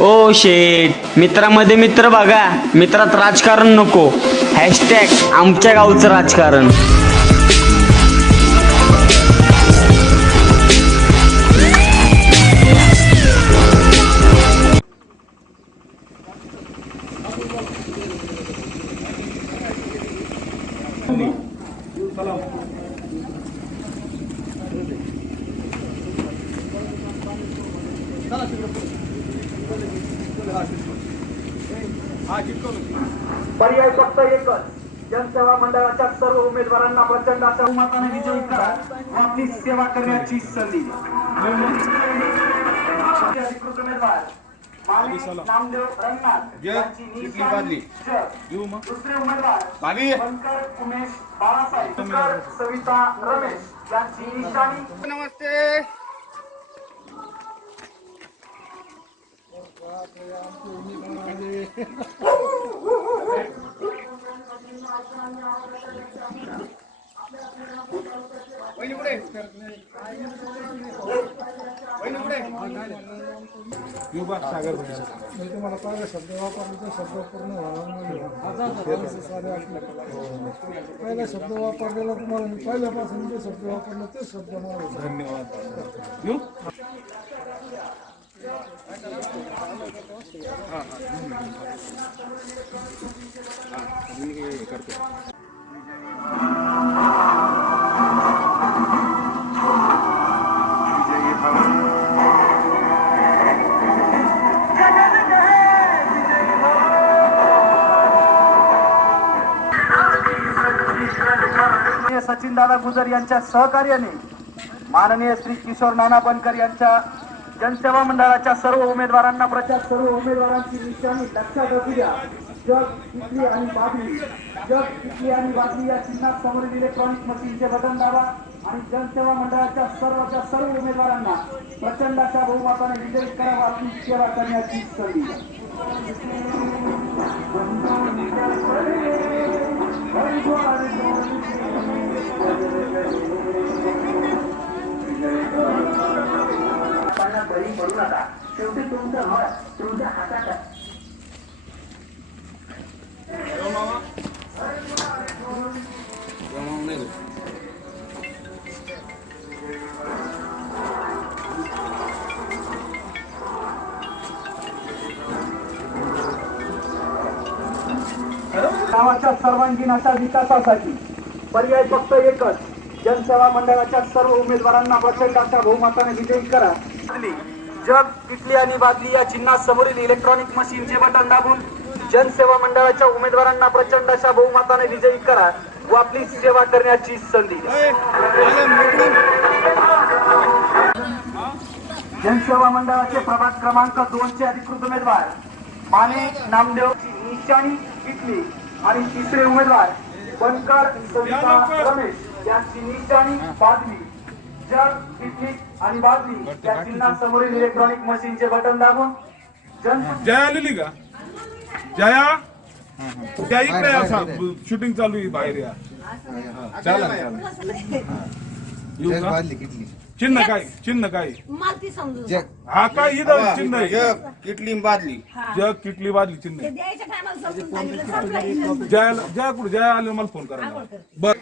ओ शेट मित्रामध्ये मित्र बघा. मित्रात राजकारण नको. हॅशटॅग आमच्या गावचं राजकारण. पर्याय फक्त एकच. जनसेवा मंडळाच्या सर्व उमेदवारांना प्रचंड अशा बहुमताने विजयी करा. व आपली सेवा करण्याची संधी. अधिकृत उमेदवार नामदेव रंगनाथ यांची. दुसरे उमेदवार उमेश बाळासाहेब सविता रमेश यांची नमस्ते. पुढे मी तुम्हाला पहिला शब्द वापरला तर शब्द पूर्ण आपले पहिला शब्द वापरलेला तुम्हाला मी पहिल्यापासून जे शब्द वापरले ते शब्द मला धन्यवाद. सचिन दादा गुजर यांच्या सहकार्याने माननीय श्री किशोर नाना बनकर यांच्या जनसेवा मंडळाच्या सर्व उमेदवारांना प्रचार सर्व उमेदवारांची निशाणी लक्षात असू द्या जग किटली आणि बातमी जग किटली आणि बातमी या चिन्हात समोरील इलेक्ट्रॉनिक मशीनचे बटन दाबा आणि जनसेवा मंडळाच्या सर्वच्या सर्व उमेदवारांना प्रचंड अशा बहुमताने विजयी करावा आपली सेवा करण्याची संधी द्या. लोकांना बळी पडू नका. शेवटी तुमचं मत तुमच्या हातात. गावाच्या सर्वांगीण अशा विकासासाठी पर्याय फक्त एकच. जनसेवा मंडळाच्या सर्व उमेदवारांना प्रचंड अशा बहुमताने विजयी करा. जग पिटली आणि बादली या चिन्हात समोरील इलेक्ट्रॉनिक मशीनचे बटन दाबून जनसेवा मंडळाच्या उमेदवारांना प्रचंड अशा बहुमताने विजयी करा व आपली सेवा करण्याची संधी जनसेवा मंडळाचे प्रभाग क्रमांक दोनचे अधिकृत उमेदवार माने नामदेव निशाणी पिटली आणि तिसरे उमेदवार बनकर सविता रमेश यांची निशाणी बादली. जग पिटली आणि बादली या चिन्हा समोरील इलेक्ट्रॉनिक मशीनचे बटन दाबून जया आलेली का? जया? त्या इकडे असा शूटिंग चालू आहे बाहेर या. चला. चला येऊ का? चिन्ह काय? चिन्ह काय? मला ती समजून हा काय? इथं चिन्ह आहे. जग किटली बादली. जग किटली बाजली चिन्ह ते आहे. द्यायच्या टायमाला समजून सांगितलं सरकारी जया जया कुठे? जया आले मला फोन करा बर.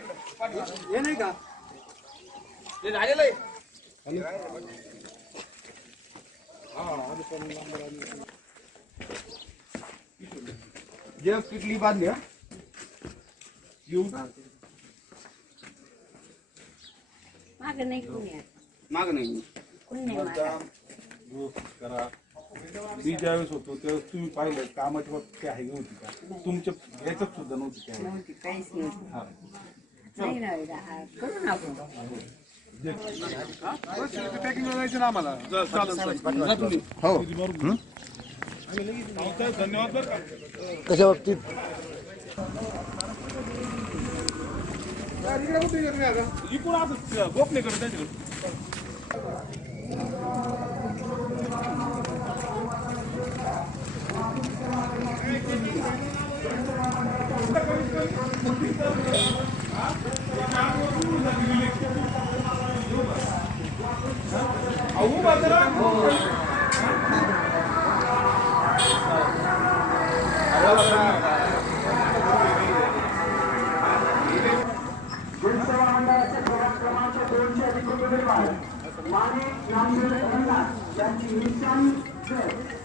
जग किटली बादली हा. येऊ मागे नाही कोणी आहे. माग नाही कोणी नाही मागं. करा. मी ज्यावेळेस होतो त्यावेळेस तुम्ही पाहिलं कामाची बाबतीत काय आहे होती का? तुमच्या ह्याच्यात सुद्धा नव्हती काय नव्हती, काहीच नव्हतं. हा नाही ना वेदा, हा, करू ना आपण. धन्यवाद बरं का कशा बाबतीत इकडून असं गोपनीकडे त्यांच्याकडे अहो बाजारात दोनशे अधिकृत उमेदवार माने नामदेव रंगनाथ यांची निशाणी जय. दुसरे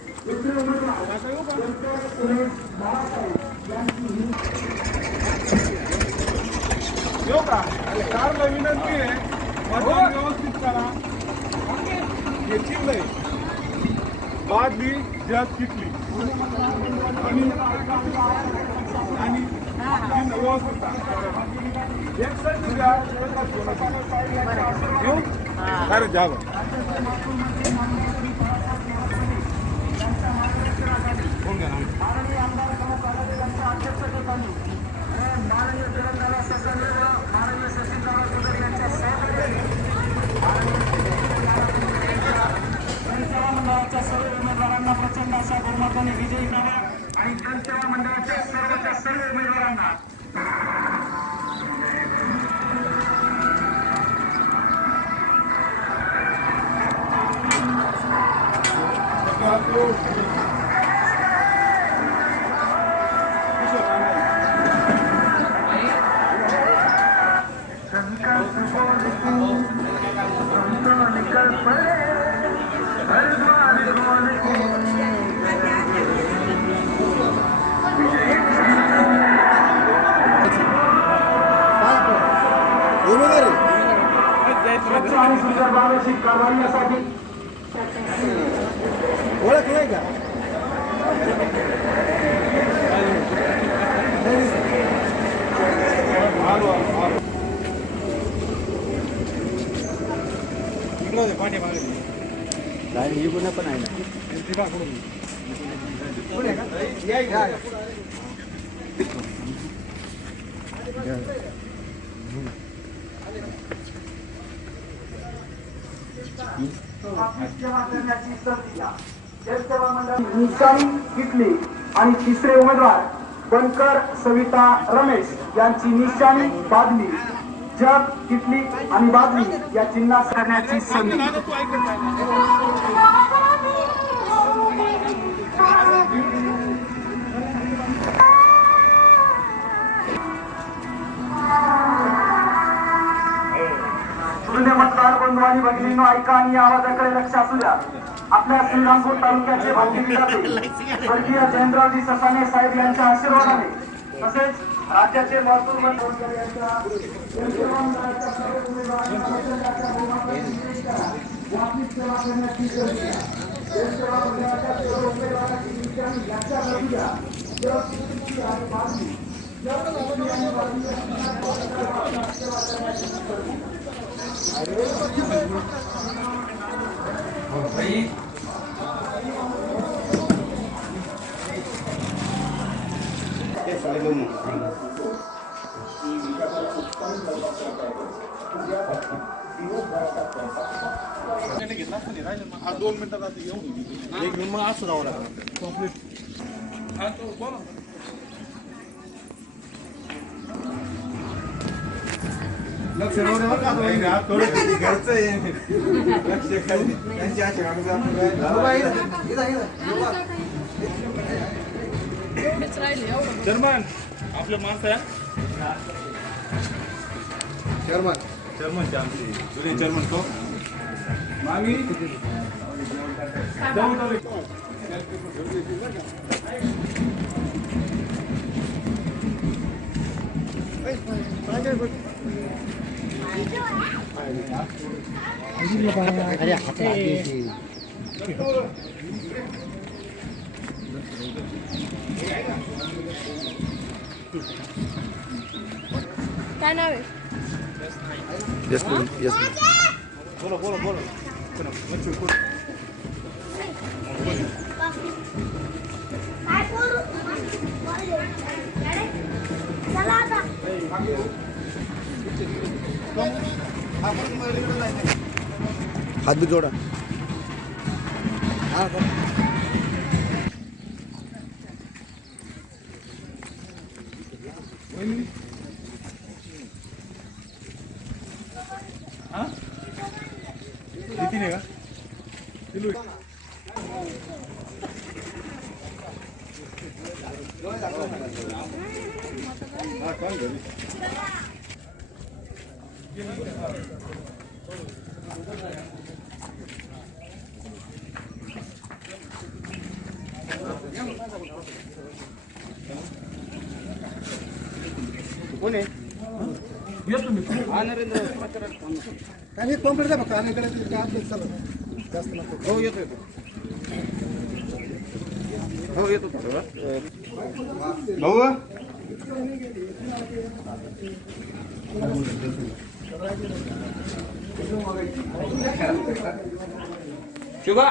उमेदवार डॉक्टर सुरेश बाळासाहेब यांची येऊ का कारला विनंती आहे मतदान व्यवस्थित करा. आहे बादली जग किटली आणि आणि व्यवस्थित एक साईड द्या अरे जावं जनसेवा स्वच्छ आणि सुंदर बाराशी कारवाईसाठी ऑफिस सेवा करण्याची संधी द्या जनसेवा मंडळ निशाणी किटली आणि तिसरे उमेदवार बनकर सविता रमेश यांची निशाणी बादली. जग किटली आणि बादली या चिन्हास करण्याची संधी. शून्य मतदार बंधू आणि भगिनींनो ऐका आणि आवाजाकडे लक्ष असू द्या. आपल्या श्रीरामपूर तालुक्याचे भाग्य स्वर्गीय जयंतरावजी ससाने साहेब यांच्या आशीर्वादाने तसेच राज्याचे महसूल मंत्री यांच्या दोन मिनिटात आता येऊ एक मिनिट असं जावं लागलं कंप्लीट हा तो बोला लक्ष? थोडं घरचं आहे. लक्ष खाली. त्यांची अशी कामं आपण काय- चर्मन आपल्या माणसं चेअरमन चर्मन आमचे. जुने चर्मन तो. मामी. जाऊ जाऊ काय नाव आहे बोला बोला बोला चला, लक्ष्मी, बोला. चला आता हात बी जोडा हा किती नाही का किलो हा, चाल काही कंप्लीट द्या फक्त आणि इकडे ते अपडेट चालू जास्त नको हो येतो. येतो हो येतो. भाऊ शिवा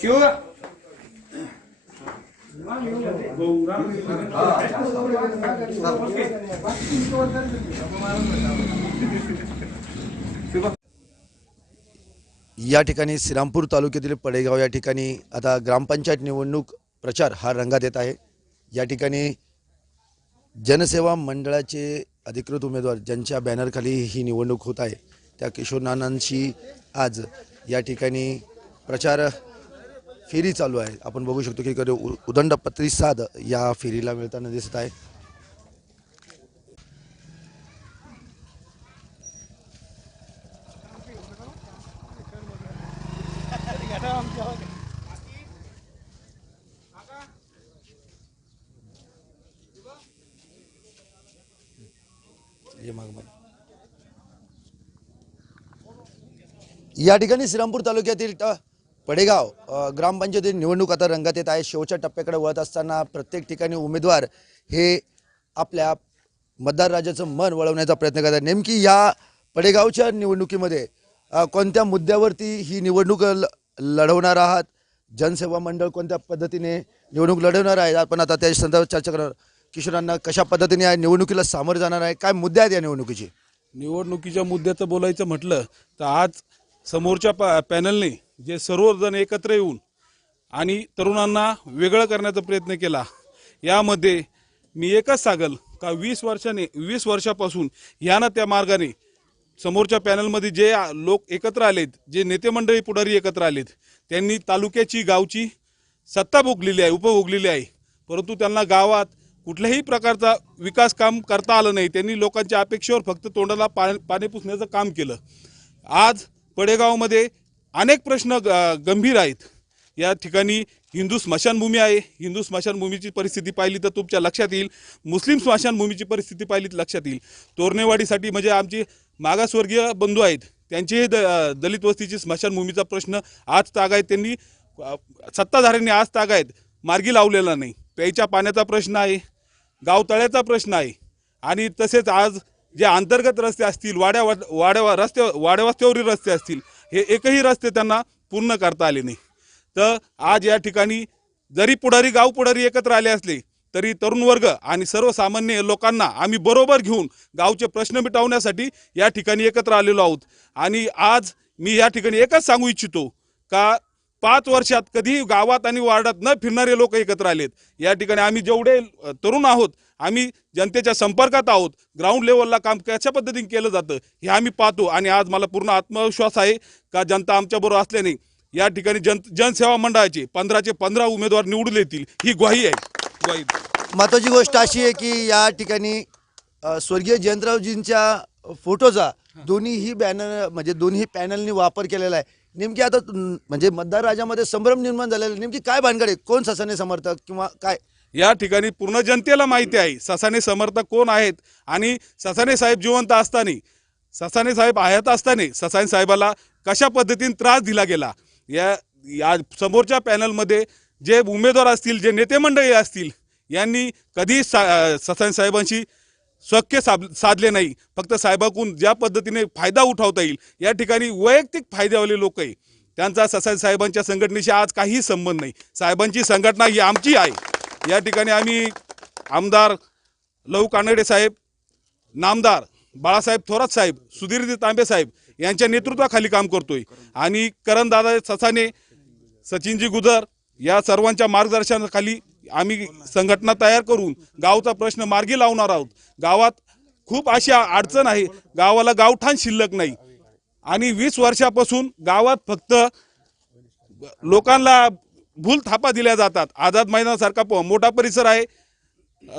शिव या ठिकाणी श्रीरामपूर तालुक्यातील पडेगाव या ठिकाणी आता ग्रामपंचायत निवडणूक प्रचार हा रंगात येत आहे. या ठिकाणी जनसेवा मंडळाचे अधिकृत उमेदवार ज्यांच्या बॅनरखाली ही निवडणूक होत आहे त्या किशोर नानांशी आज या ठिकाणी प्रचार फेरी चालू आहे. आपण बघू शकतो की कधी उदंड प्रतिसाद या फेरीला मिळताना दिसत आहे ये माग माग. या ठिकाणी श्रीरामपूर तालुक्यातील ट- पडेगाव ग्रामपंचायतीत ग्रामपंचायती निवडणूक आता रंगात येत आहे. शेवटच्या टप्प्याकडे वळत असताना प्रत्येक ठिकाणी उमेदवार हे आपल्या मतदार राजाचं मन वळवण्याचा प्रयत्न करतात. नेमकी या पडेगावच्या निवडणुकीमध्ये कोणत्या मुद्द्यावरती ही निवडणूक ल- लढवणार आहात? जनसेवा मंडळ कोणत्या पद्धतीने निवडणूक लढवणार आहे? आपण आता त्या संदर्भात चर्चा करणार किशोरांना कशा पद्धतीने या निवडणुकीला सामोरं जाणार आहे? काय मुद्दे आहेत या निवडणुकीचे? निवडणुकीच्या मुद्द्याचं बोलायचं म्हटलं तर आज समोरच्या पॅ पॅनलने जे सर्वजण एकत्र येऊन आणि तरुणांना वेगळं करण्याचा प्रयत्न केला. यामध्ये मी एकच सांगल का वीस वर्षाने वीस वर्षापासून यानं ना त्या मार्गाने समोरच्या पॅनलमध्ये जे लोक एकत्र आलेत जे नेते मंडळी पुढारी एकत्र आलेत त्यांनी तालुक्याची गावची सत्ता भोगलेली आहे उपभोगलेली आहे. परंतु त्यांना गावात कुठल्याही प्रकारचा विकास काम करता आलं नाही. त्यांनी लोकांच्या अपेक्षेवर फक्त तोंडाला पा पाणी पुसण्याचं काम केलं. आज पडेगावमध्ये अनेक प्रश्न ग- गंभीर आहेत. या ठिकाणी हिंदू स्मशानभूमी आहे. हिंदू स्मशानभूमीची परिस्थिती पाहिली तर तुमच्या लक्षात येईल. मुस्लिम स्मशानभूमीची परिस्थिती पाहिली तर लक्षात येईल. तोरणेवाडीसाठी म्हणजे आमचे मागासवर्गीय बंधू आहेत. त्यांचेही द दलित वस्तीची स्मशानभूमीचा प्रश्न आज ताग आहेत. त्यांनी सत्ताधाऱ्यांनी आज ताग आहेत. मार्गी लावलेला नाही. प्यायच्या पाण्याचा प्रश्न आहे. गावतळ्याचा प्रश्न आहे. आणि तसेच आज जे अंतर्गत रस्ते असतील वाड्या वाड्या रस्ते वाड्यावस्त्यावरील रस्ते असतील हे एकही रस्ते त्यांना पूर्ण करता आले नाही. तर आज या ठिकाणी जरी पुढारी गाव पुढारी एकत्र आले असले तरी तरुण वर्ग आणि सर्वसामान्य लोकांना आम्ही बरोबर घेऊन गावचे प्रश्न मिटवण्यासाठी या ठिकाणी एकत्र आलेलो आहोत. आणि आज मी या ठिकाणी एकच सांगू इच्छितो का पाच वर्षात कधी गावात आणि वार्डात न फिरणारे लोक एकत्र आलेत. या ठिकाणी आम्ही जेवढे तरुण आहोत आम्ही जनतेच्या संपर्कात आहोत. ग्राउंड लेवलला काम कशा पद्धतीने केलं जातं हे आम्ही पाहतो आणि आज मला पूर्ण आत्मविश्वास आहे का जनता आमच्याबरोबर असल्याने या ठिकाणी जन जनसेवा मंडळाचे पंधराचे पंधरा उमेदवार निवडून येतील. ही ग्वाही आहे. ग्वाही. महत्त्वाची गोष्ट अशी आहे की या ठिकाणी स्वर्गीय जयंतरावजींच्या फोटोचा दोन्हीही बॅनर म्हणजे दोन्ही पॅनलनी वापर केलेला आहे. नेमकी आता म्हणजे मतदार राजामध्ये संभ्रम निर्माण झालेला आहे. नेमकी काय भानगड आहे? कोण ससाने समर्थक किंवा काय? या ठिकाणी पूर्ण जनतेला माहिती आहे ससाने समर्थक कोण आहेत आणि ससाने साहेब जिवंत असताना ससाने साहेब हयात असताना ससाने साहेबाला कशा पद्धतीने त्रास दिला गेला? या या समोरच्या पॅनलमध्ये जे उमेदवार असतील जे नेते मंडळी असतील यांनी कधी सा ससाने साहेबांशी शक्य साब साधले नाही. फक्त साहेबाकून ज्या पद्धतीने फायदा उठवता येईल या ठिकाणी वैयक्तिक फायद्यावाले लोक आहे. त्यांचा ससाई साहेबांच्या संघटनेशी आज काहीही संबंध नाही. साहेबांची संघटना ही आमची आहे. या ठिकाणी आम्ही आमदार लहू कानडे साहेब नामदार बाळासाहेब थोरात साहेब सुधीरजी तांबे साहेब यांच्या नेतृत्वाखाली काम करतोय. आणि करणदादा ससाने सचिनजी गुजर या सर्वांच्या मार्गदर्शनाखाली आम्ही संघटना तयार करून गावचा प्रश्न मार्गी लावणार आहोत. गावात खूप अशी अडचण आहे गावाला गावठाण शिल्लक नाही. आणि वीस वर्षापासून गावात फक्त लोकांना भूल थापा दिल्या जातात. आझाद मैदानासारखा प- मोठा परिसर आहे.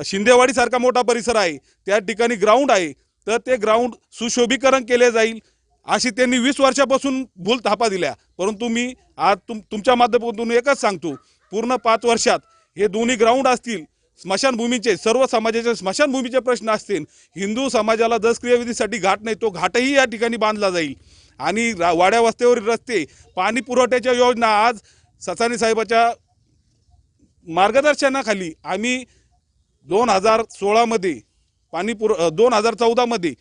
शिंदेवाडीसारखा मोठा परिसर आहे. त्या ठिकाणी ग्राउंड आहे. तर ते ग्राउंड सुशोभीकरण केले जाईल. अशी त्यांनी वीस वर्षापासून भूल थापा दिल्या. परंतु मी आज तुम तुमच्या माध्यमातून एकच सांगतो. पूर्ण पाच वर्षात हे दोन्ही ग्राउंड असतील स्मशानभूमीचे सर्व समाजाचे स्मशानभूमीचे प्रश्न असतील हिंदू समाजाला दस क्रियाविधीसाठी घाट नाही तो घाटही या ठिकाणी बांधला जाईल. आणि रा- वाड्या वस्त्यावरील रस्ते पाणी पुरवठ्याच्या योजना आज ससानी साहेबाच्या मार्गदर्शनाखाली आम्ही दोन हजार सोळामध्ये पाणी पुर दोन हजार चौदामध्ये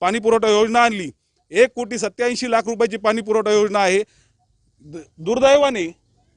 पाणी पुरवठा योजना आणली. एक कोटी सत्याऐंशी लाख रुपयाची पाणी पुरवठा योजना आहे. द- दुर्दैवाने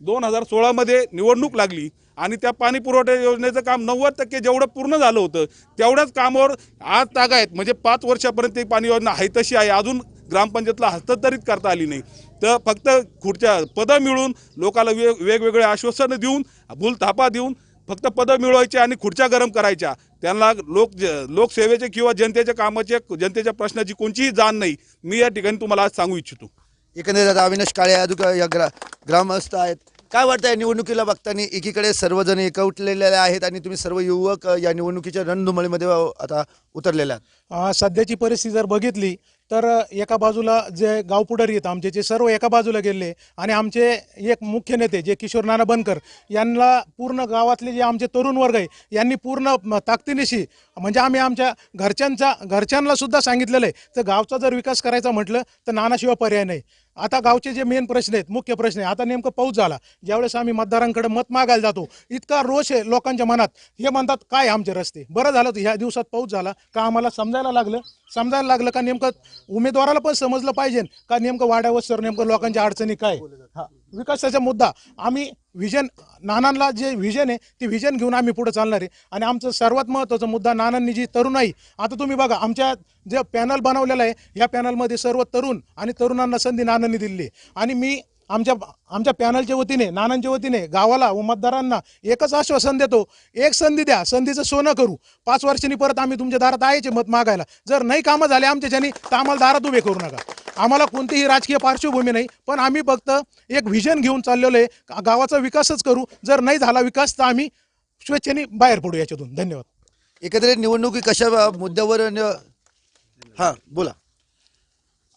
दोन हजार सोळामध्ये निवडणूक लागली आणि त्या पाणी पुरवठा योजनेचं काम नव्वद टक्के जेवढं पूर्ण झालं होतं तेवढ्याच कामावर आज तागा आहेत. म्हणजे पाच वर्षापर्यंत ही पाणी योजना आहे तशी आहे. अजून ग्रामपंचायतला हस्तांतरित करता आली नाही. तर फक्त खुर्च्या पदं मिळून लोकाला वेग वेगवेगळे आश्वासनं देऊन भूल थापा देऊन फक्त पदं मिळवायचे आणि खुर्च्या गरम करायच्या. त्यांना लोक लोकसेवेचे किंवा जनतेच्या कामाचे जनतेच्या प्रश्नाची कोणतीही जाण नाही. मी या ठिकाणी तुम्हाला आज सांगू इच्छितो. एकंदरीत आता अविनाश काळे अजून या ग्रा ग्रामस्थ आहेत. काय वाटतं या निवडणुकीला बघताना? एकीकडे सर्वजण एकवटलेले आहेत आणि तुम्ही सर्व युवक या निवडणुकीच्या रणधुमाळीमध्ये आता उतरलेले आहात. अ, सध्याची परिस्थिती जर बघितली तर एका बाजूला जे गावपुढारी आहेत आमचे जे सर्व एका बाजूला गेले आणि आमचे एक मुख्य नेते जे किशोर नाना बनकर यांना पूर्ण गावातले जे आमचे तरुण वर्ग आहे यांनी पूर्ण ताकदीनिशी म्हणजे आम्ही आमच्या घरच्यांचा घरच्यांना सुद्धा सांगितलेलं आहे तर गावचा जर विकास करायचा म्हटलं तर नानाशिवाय पर्याय नाही. आता गावचे जे मेन प्रश्न आहेत मुख्य प्रश्न आहे. आता नेमकं पाऊस झाला. ज्यावेळेस आम्ही मतदारांकडे मत मागायला जातो इतका रोष आहे लोकांच्या मनात. हे म्हणतात काय आमचे रस्ते? बरं झालं ह्या दिवसात पाऊस झाला. का आम्हाला समजायला लागलं? समजायला लागलं का नेमकं उमेदवाराला पण समजलं पाहिजे का नेमकं वाड्यावर सर नेमकं लोकांच्या अडचणी काय? हा. विकासाचा मुद्दा आम्ही व्हिजन नानांना जे व्हिजन आहे ते व्हिजन घेऊन आम्ही पुढे चालणार आहे आणि आमचं सर्वात महत्त्वाचा मुद्दा नानांनी जी तरुणाई आता तुम्ही बघा आमच्या जे पॅनल बनवलेलं आहे या पॅनलमध्ये सर्व तरुण आणि तरुणांना संधी नानांनी दिली आहे. आणि मी आमच्या आमच्या पॅनलच्या वतीने नानांच्या वतीने गावाला व मतदारांना एकच आश्वासन देतो. एक संधी द्या. संधीचं सोनं करू. पाच वर्षांनी परत आम्ही तुमच्या दारात यायचे मत मागायला. जर नाही कामं झाले आमच्याच्यानी तर आम्हाला दारात उभे करू नका. आम्हाला कोणतीही राजकीय पार्श्वभूमी नाही पण आम्ही फक्त एक व्हिजन घेऊन चाललेलो आहे. का- गावाचा विकासच करू. जर नाही झाला विकास तर आम्ही स्वेच्छेने बाहेर पडू याच्यातून. धन्यवाद. एकंदरीत निवडणुकी कशा मुद्द्यावर हा बोला.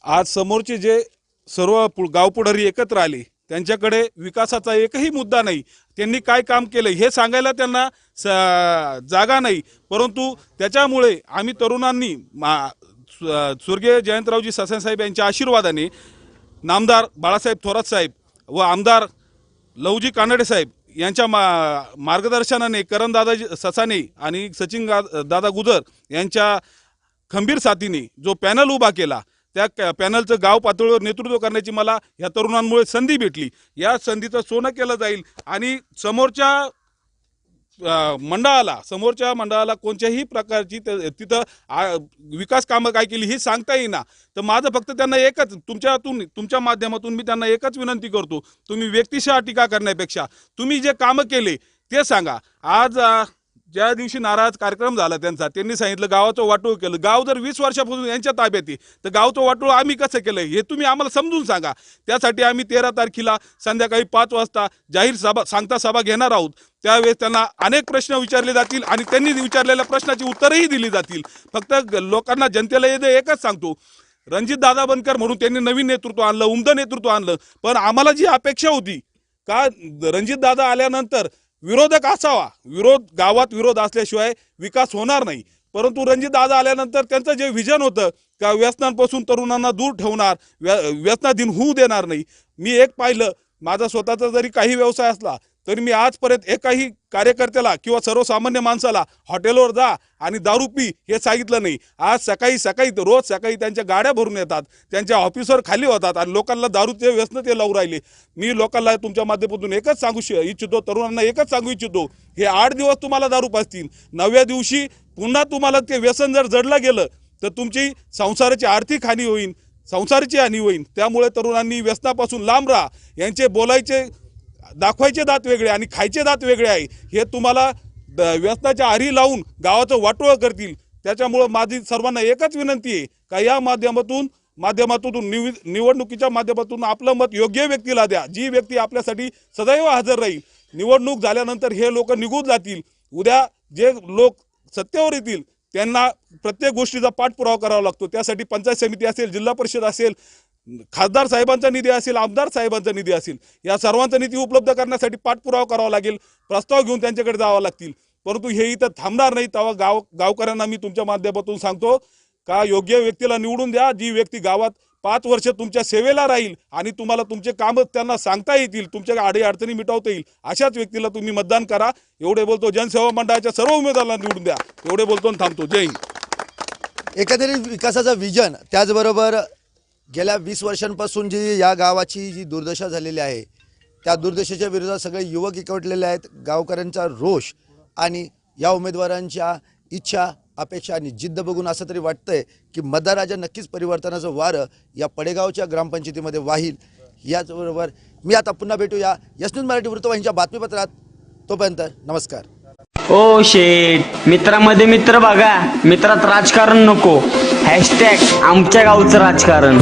आज समोरचे जे सर्व पु- गावपुढारी एकत्र आले. त्यांच्याकडे विकासाचा एकही मुद्दा नाही. त्यांनी काय काम केलं हे सांगायला त्यांना स- जागा नाही. परंतु त्याच्यामुळे आम्ही तरुणांनी मा स्वर्गीय जयंतरावजी ससाईसाहेब यांच्या आशीर्वादाने नामदार बाळासाहेब थोरात साहेब व आमदार लवजी कानडे साहेब यांच्या मा मार्गदर्शनाने करणदादा ससाने आणि सचिन दादा गुजर यांच्या खंबीर साथीने जो पॅनल उभा केला त्या पॅनलचं गाव पातळीवर नेतृत्व करण्याची मला या तरुणांमुळे संधी भेटली. या संधीचं सोनं केलं जाईल आणि समोरच्या मंडळाला समोरच्या मंडळाला कोणत्याही प्रकारची त- तिथं विकास कामं काय केली ही सांगता येईना. तर माझं फक्त त्यांना एकच तुमच्यातून तुमच्या माध्यमातून मी त्यांना एकच विनंती करतो. तुम्ही व्यक्तिशः टीका करण्यापेक्षा तुम्ही जे कामं केले ते सांगा. आज ज्या दिवशी नाराज कार्यक्रम झाला त्यांचा त्यांनी सांगितलं गावाचं वाटोळ केलं. गाव जर वीस वर्षापासून यांच्या ताब्यात आहे तर गावचं वाटोळ आम्ही कसं केलं हे तुम्ही आम्हाला समजून सांगा. त्यासाठी आम्ही तेरा तारखेला संध्याकाळी पाच वाजता जाहीर सभा सांगता सभा घेणार आहोत. त्यावेळेस त्यांना अनेक प्रश्न विचारले जातील आणि त्यांनी विचारलेल्या प्रश्नाची उत्तरंही दिली जातील. फक्त लोकांना जनतेला येते एकच सांगतो. रणजित दादा बनकर म्हणून त्यांनी नवीन नेतृत्व आणलं उमदं नेतृत्व आणलं पण आम्हाला जी अपेक्षा होती का रणजित दादा आल्यानंतर विरोधक असावा. विरोध गावात विरोध असल्याशिवाय विकास होणार नाही. परंतु रणजित दादा आल्यानंतर त्यांचं जे व्हिजन होतं का व्यसनांपासून तरुणांना दूर ठेवणार व्य व्यसनाधीन होऊ देणार नाही. मी एक पाहिलं माझा स्वतःचा जरी काही व्यवसाय असला तरी मी आजपर्यंत एकाही कार्यकर्त्याला किंवा सर्वसामान्य माणसाला हॉटेलवर जा आणि दारू पी हे सांगितलं नाही. आज सकाळी सकाळी रोज सकाळी त्यांच्या गाड्या भरून येतात त्यांच्या ऑफिसवर खाली होतात आणि लोकांना दारूचे व्यसन ते लावून राहिले. मी लोकांना तुमच्या माध्यमातून एकच सांगू श- इच्छितो तरुणांना एकच सांगू इच्छितो हे आठ दिवस तुम्हाला दारू पाजतील. नवव्या दिवशी पुन्हा तुम्हाला ते व्यसन जर जडलं गेलं तर तुमची संसाराची आर्थिक हानी होईल संसाराची हानी होईल. त्यामुळे तरुणांनी व्यसनापासून लांब राहा. यांचे बोलायचे दाखवायचे दात वेगळे आणि खायचे दात वेगळे आहे. हे तुम्हाला द- व्यसनाच्या आरी लावून गावाचं वाटोळं करतील. त्याच्यामुळं माझी सर्वांना एकच विनंती आहे का या माध्यमातून माध्यमातून निव निवडणुकीच्या माध्यमातून आपलं मत योग्य व्यक्तीला द्या. जी व्यक्ती आपल्यासाठी सदैव हजर राहील. निवडणूक झाल्यानंतर हे लोक निघून जातील. उद्या जे लोक सत्तेवर येतील त्यांना प्रत्येक गोष्टीचा पाठपुरावा करावा लागतो. त्यासाठी पंचायत समिती असेल जिल्हा परिषद असेल खासदार साहेबांचा निधी असेल आमदार साहेबांचा निधी असेल या सर्वांचा निधी उपलब्ध करण्यासाठी पाठपुरावा करावा लागेल प्रस्ताव घेऊन त्यांच्याकडे जावं लागतील. परंतु हे इथं थांबणार नाही तेव्हा गाव गावकऱ्यांना मी तुमच्या माध्यमातून सांगतो का योग्य व्यक्तीला निवडून द्या जी व्यक्ती गावात पाच वर्ष तुमच्या सेवेला राहील आणि तुम्हाला तुमचे काम त्यांना सांगता येतील तुमच्या आडे अडचणी मिटवता येईल अशाच व्यक्तीला तुम्ही मतदान करा. एवढे बोलतो जनसेवा मंडळाच्या सर्व उमेदवारांना निवडून द्या. एवढे बोलतो आणि थांबतो. जय हिंद. एकंदरीत विकासाचा विजन त्याचबरोबर गेल्या वीस वर्षांपासून जी या गावाची जी दुर्दशा झालेली आहे त्या दुर्दशेच्या विरोधात सगळे युवक एकवटलेले आहेत. गावकऱ्यांचा रोष आणि या उमेदवारांच्या इच्छा अपेक्षा आणि जिद्द बघून असं तरी वाटतंय की मतदाराच्या नक्कीच परिवर्तनाचं वारं या पडेगावच्या ग्रामपंचायतीमध्ये वाहील. याचबरोबर मी आता पुन्हा भेटूया. यश न्यूज मराठी वृत्तवाहिनीच्या बातमीपत्रात. तोपर्यंत नमस्कार. ओ शेठ मित्रामध्ये मित्र बघा. मित्रात राजकारण नको. हॅशटॅग आमच्या गावचं राजकारण.